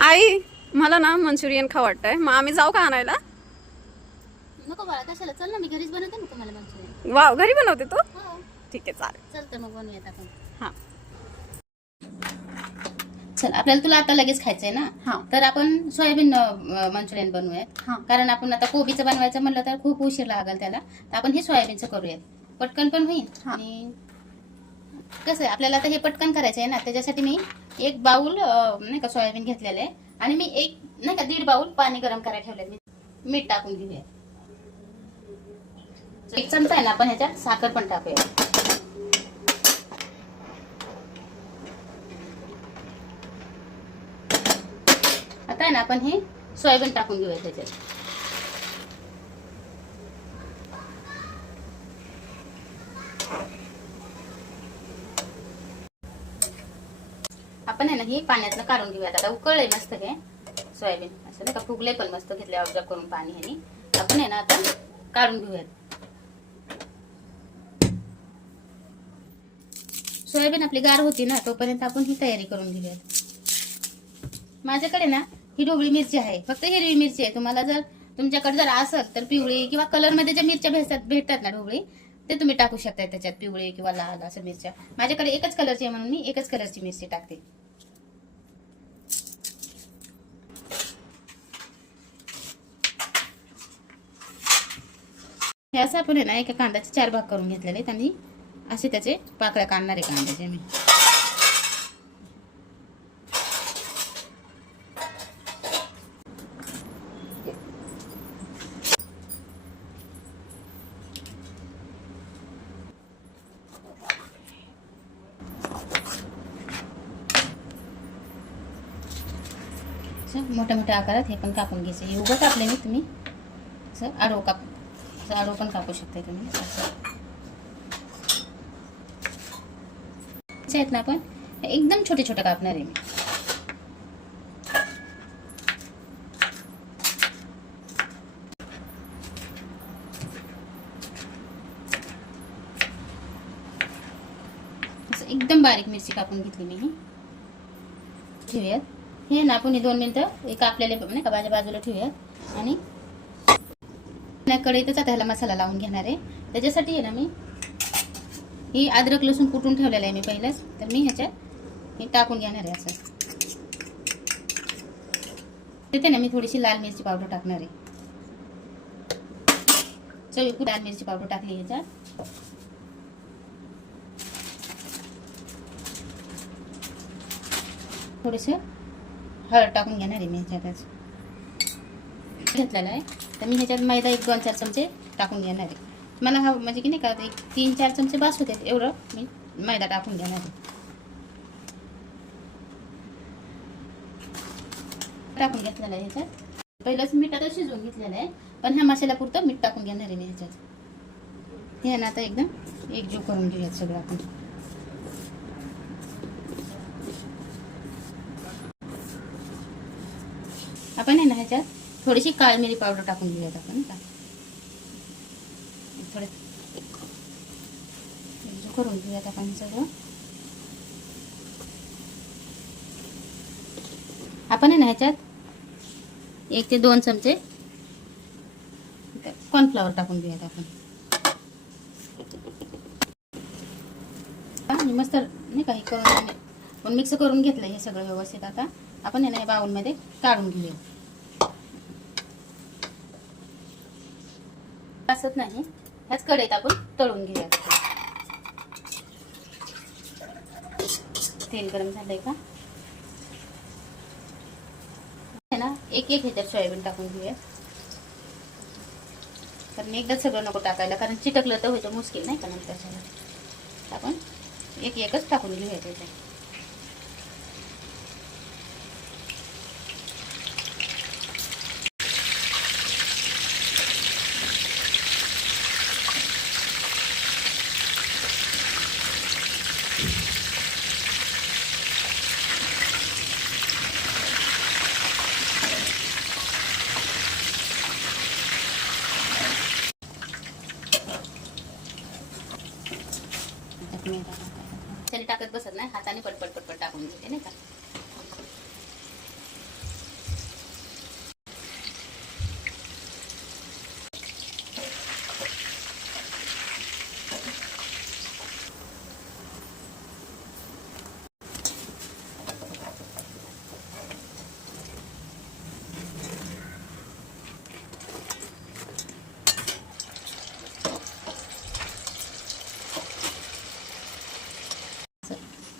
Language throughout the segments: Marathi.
आई मला ना मंचुरियन खाऊ वाटतंय, मग आम्ही जाऊ का आणायला? नको बाळा, कशाला? चल ना, मी घरीच बनवते ना तुम्हाला मंचुरियन. वाव, घरी बनवते तू? हो. ठीक आहे, चालेल. चल तर मग बनवूयात आपण. हां चल, आपल्याला तुला आता लगेच खायचंय ना. हां तर आपण सोयाबीन मंचुरियन बनवूयात. हां कारण आपण आता कोबीचं बनवायचं म्हणलं तर खूप उशीर लागेल त्याला. तर आपण हे सोयाबीनचं करूयात, पटकन पण होईल. हां. आणि कसं आहे, आपल्याला आता हे पटकन करायचं आहे ना, त्याच्यासाठी मी एक बाऊल नाही का सोयाबीन घेतलेलं आहे. आणि मी एक नाही का 1.5 बाऊल पाणी गरम करायला ठेवलंय. मी मीठ टाकून घेऊया. एक चमचा आहे ना, आपण ह्याच्यात साखर पण टाकूया. आता आहे ना, आपण हे सोयाबीन टाकून घेऊया त्याच्यात. आपण आहे ना, हे पाण्यातनं काढून घेऊयात. आता उकळलंय मस्त हे सोयाबीन, असं नाही का फुगले पण मस्त, घेतले ऑब्झर्व करून पाणी ह्यानी. आपण आहे ना आता काढून घेऊयात. सोयाबीन आपली गार होती ना, तोपर्यंत आपण ही तयारी करून घेऊयात. माझ्याकडे ना ही ढोबळी मिरची आहे, फक्त हिरवी मिरची आहे. तुम्हाला जर तुमच्याकडे जर असेल तर पिवळी किंवा कलर मध्ये ज्या मिरच्या भेटतात ना ढोबळी, ते तुम्ही टाकू शकता त्याच्यात, पिवळी किंवा लाल असं मिरच्या. माझ्याकडे एकच कलरची आहे म्हणून मी एकच कलरची मिरची टाकते. हे असं आपण आहे ना एका कांद्याचे 4 भाग करून घेतलेले आहेत आणि असे त्याचे पाकळ्या काढणार आहे कांद्याचे मी. मोठ्या मोठ्या आकारात हे पण कापून घ्यायचे. हे उभं कापले मी, तुम्ही असं आडो पण कापू शकता तुम्ही. आहेत ना, आपण एकदम छोटे छोटे कापणार आहे मी. असं एकदम बारीक मिरची कापून घेतली मी. ठेवूयात हे ना, आपण 2 मिनिटं एक आपल्याला नाही का माझ्या बाजूला ठेवूयात. आणि कढईतच आता ह्याला मसाला लावून घेणार आहे. त्याच्यासाठी आहे ना, मी ही अद्रक लसूण कुटून ठेवलेलं आहे मी पहिलेच. तर मी ह्याच्यात हे टाकून घेणार आहे असं. तिथे ना मी थोडीशी लाल मिरची पावडर टाकणार आहे. चवीपुरती लाल मिरची पावडर टाकली ह्याच्यात. थोडंसं हळद टाकून घेणार आहे मी ह्याच्यातच. घेतलेला आहे तर मी ह्याच्यात मैदा 1-2-4 चमचे टाकून घेणार आहे. मला हा म्हणजे की नाही का 3-4 चमचे बास होते, एवढं मी मैदा टाकून घेणार आहे. टाकून घेतलेलं आहे ह्याच्यात. पहिलंच मीठ आता शिजवून घेतलेलं आहे, पण ह्या मसाल्यापुरतं मीठ टाकून घेणार आहे मी ह्याच्यात. हे ना आता एकदम एकजीव करून घेऊयात सगळं आपण. आपण आहे ना ह्याच्यात थोडीशी काळी मिरी पावडर टाकून घेऊयात आपण का. थोडं करून घेऊयात आपण सगळं. आपण आहे ना ह्याच्यात 1 ते 2 चमचे कॉर्नफ्लॉवर टाकून घेऊयात आपण. आणि मस्त नाही का हे करून मिक्स करून घेतलं हे सगळं व्यवस्थित. आता आपण आहे ना बाउलमध्ये काढून घेऊया. असत नाही, ह्याच कढईत आपण तळून घेऊया. तेल गरम झालंय का ना, एक ह्याच्यात सोयाबीन टाकून घेऊया. कारण एकदाच सगळं नको टाकायला, कारण चिटकलं तर होतं मुश्किल नाही का नंतर. आपण एकच टाकून घेऊया त्याच्यात. टाकत बसत नाही, हाताने पटपट टाकून घेते नाही का.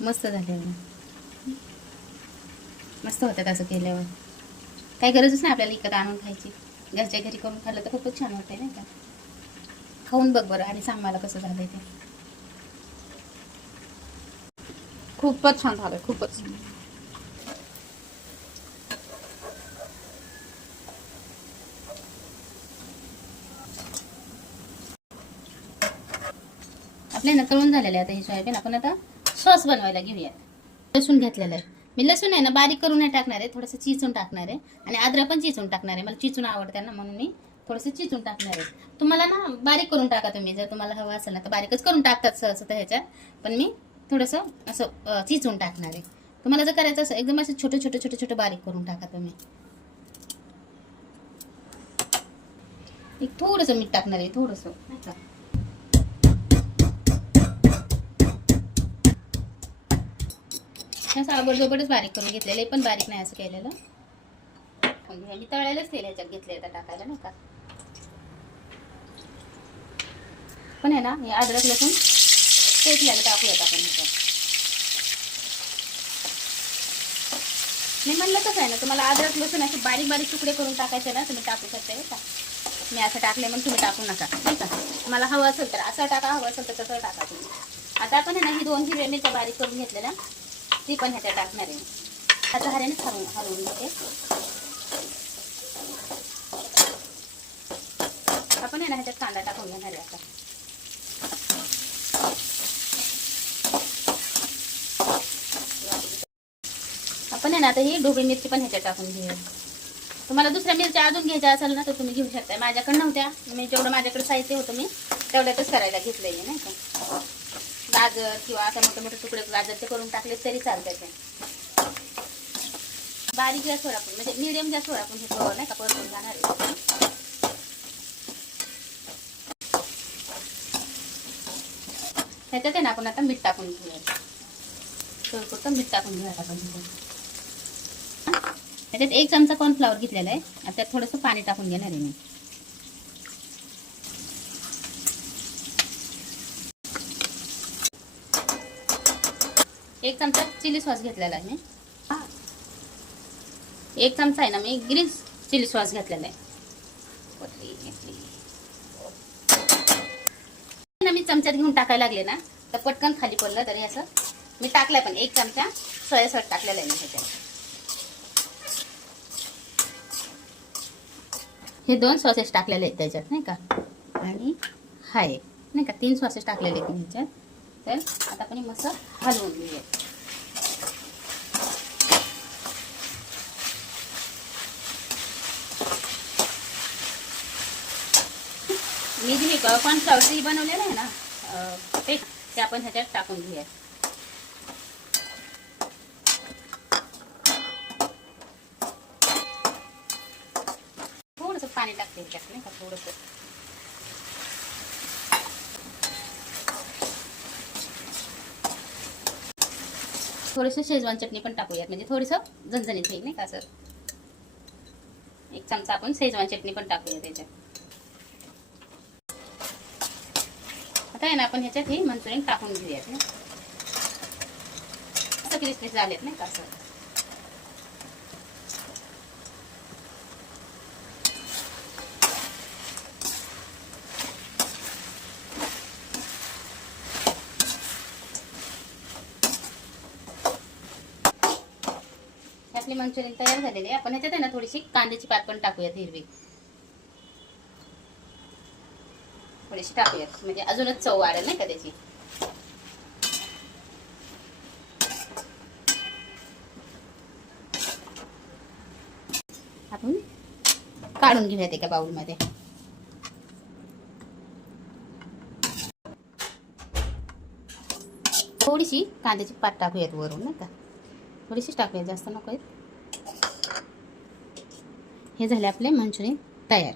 मस्त झाले. मस्त होतात असं केल्यावर. काही गरजच नाही आपल्याला इकडे आणून खायची. घरच्या घरी करून खाल्लं तर खूपच छान होते नाही का. खाऊन बघ बरं आणि सांग मला कसं झालंय ते. खूपच छान झालंय, खूपच. आपल्या ना तळून झालेले आता हे सोयाबीन. आपण आता सॉस बनवायला घेऊया. लसूण घेतलेलं आहे मी. लसूण आहे ना बारीक करून नाही टाकणार आहे, थोडंसं चिचून टाकणार आहे. आणि अद्रक पण चिचून टाकणार आहे. मला चिचून आवडतं ना म्हणून मी थोडंसं चिचून टाकणार आहे. तुम्हाला ना बारीक करून टाका तुम्ही, जर तुम्हाला हवं असेल ना तर बारीकच करून टाकतात सहज तर ह्याच्यात. पण मी थोडंसं असं चिचून टाकणार आहे. तुम्हाला जर करायचं असं एकदम असं छोटे छोटे छोटे छोटे बारीक करून टाका तुम्ही. एक थोडंसं मीठ टाकणार आहे, थोडंसं नाही का. असं आबडजोबडच बारीक करून घेतलेलं, पण बारीक नाही असं केलेलं. मी तळायलाच तेल ह्याच्यात घेतले आता टाकायला नाही का. पण आहे ना हे अद्रक लसूण पेटल्याला टाकूयात आपण ह्याच्यात. मी म्हणलं कसं आहे ना, तुम्हाला अद्रक लसूण असे बारीक बारीक तुकडे करून टाकायचे ना तुम्ही टाकू शकता नाही का. मी असं टाकले म्हणून तुम्ही टाकू नका नाही का. मला हवं असेल तर असं टाका, हवं असेल तर तसं टाका तुम्ही. आता आपण आहे ना ही 2 हिरव्या मिरच्या बारीक करून घेतलेल्या ती पण ह्याच्यात टाकणार आहे. आता हऱ्यानेच हलवून घेते. आपण आहे ना ह्याच्यात कांदा टाकून घेणार आहे आता. आपण आहे ना आता ही ढोबळी मिरची पण ह्याच्यात टाकून घेऊया. तुम्हाला दुसऱ्या मिरच्या अजून घ्यायच्या असेल ना तर तुम्ही घेऊ शकता. माझ्याकडे नव्हत्या, मी जेवढं माझ्याकडे साहित्य होतं मी तेवढ्यातच करायला घेतलेली नाही का. गाजर किंवा असा मोठे मोठे तुकडे गाजरचे करून टाकले तरी चालतात ते. बारीक गॅसवर आपण म्हणजे मिडियम गॅसवर आपण हे करू नाही का परतून जाणार आहे. ह्याच्यात आहे ना आपण आता मीठ टाकून घेऊया. थोडं मीठ टाकून घेऊया आपण. ह्याच्यात 1 चमचा कॉर्नफ्लॉवर घेतलेला आहे. आता त्यात थोडंसं पाणी टाकून घेणार आहे मी. एक चमचा चिली सॉस घेतलेला आहे मी. 1 चमचा आहे ना मी ग्रीन चिली सॉस घेतलेला आहे. मी चमच्यात घेऊन टाकायला लागले ना तर पटकन खाली पडलं तरी असं मी टाकलंय. पण 1 चमचा सोया सॉस टाकलेला आहे मी ह्याच्यात. हे 2 सॉसेस टाकलेले आहेत त्याच्यात नाही का. आणि हाय नाही का 3 सॉसेस टाकलेले आहेत मी ह्याच्यात. तर आता आपण मस्त हलवून घेऊया. मी जी कॉर्नफ्लॉवरची बनवलेलं आहे ना ते आपण ह्याच्यात टाकून घेऊया. थोडंसं पाणी टाकते ह्याच्यात नाही का. थोडंसं शेजवान चटणी पण टाकूयात म्हणजे थोडंसं झणझणीत होईल नाही का. असं 1 चमचा आपण शेजवान चटणी पण टाकूया त्याच्यात. आता आहे ना आपण ह्याच्यात हे मंचुरियन टाकून घेऊयात ना. असं क्रिस्पी झालेत नाही का. असं आपली मंचुरियन तयार झालेली आहे. आपण ह्याच्यात आहे ना थोडीशी कांद्याची पात पण टाकूयात हिरवी. थोडीशी टाकूयात म्हणजे अजूनच चव वाढेल नाही का त्याची. आपण काढून घेऊयात एका बाउलमध्ये. थोडीशी कांद्याची पात टाकूयात वरून नाही का. थोडीशीच टाकूयात, जास्त नको आहेत. हे झाले आपले मंचुरियन तयार.